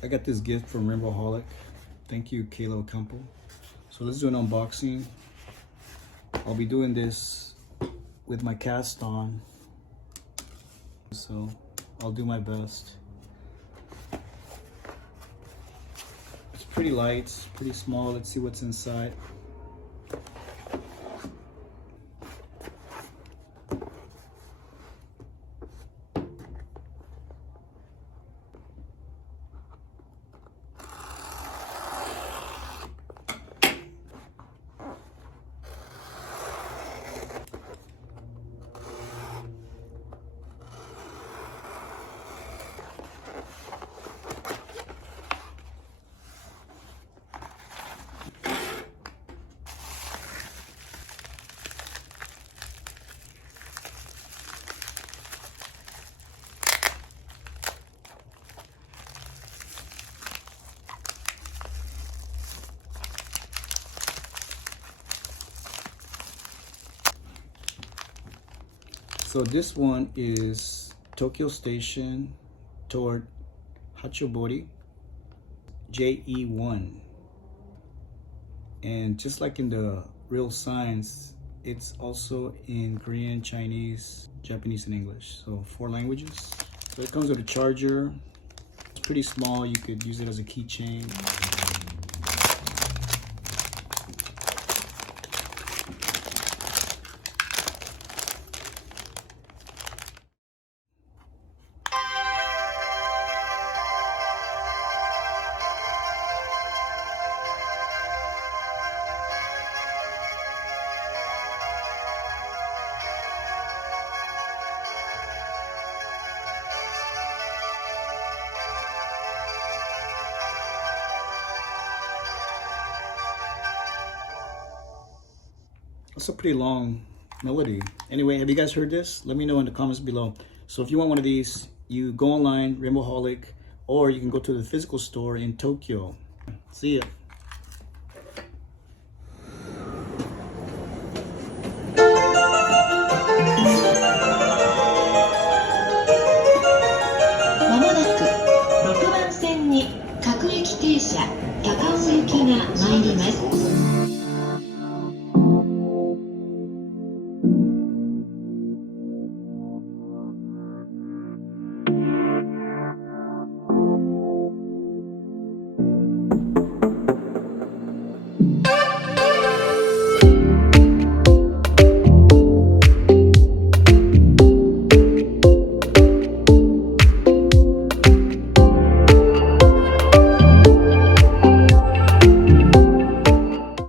I got this gift from Rainbowholic. Thank you, Kayla Ocampo. So let's do an unboxing. I'll be doing this with my cast on, so I'll do my best. It's pretty light, pretty small. Let's see what's inside. So this one is Tokyo Station toward Hachibori JE1, and just like in the real signs, it's also in Korean, Chinese, Japanese, and English, so 4 languages. So it comes with a charger. It's pretty small. You could use it as a keychain. That's a pretty long melody. Anyway, have you guys heard this? Let me know in the comments below. So if you want one of these, you go online, Rainbowholic, or you can go to the physical store in Tokyo. See ya.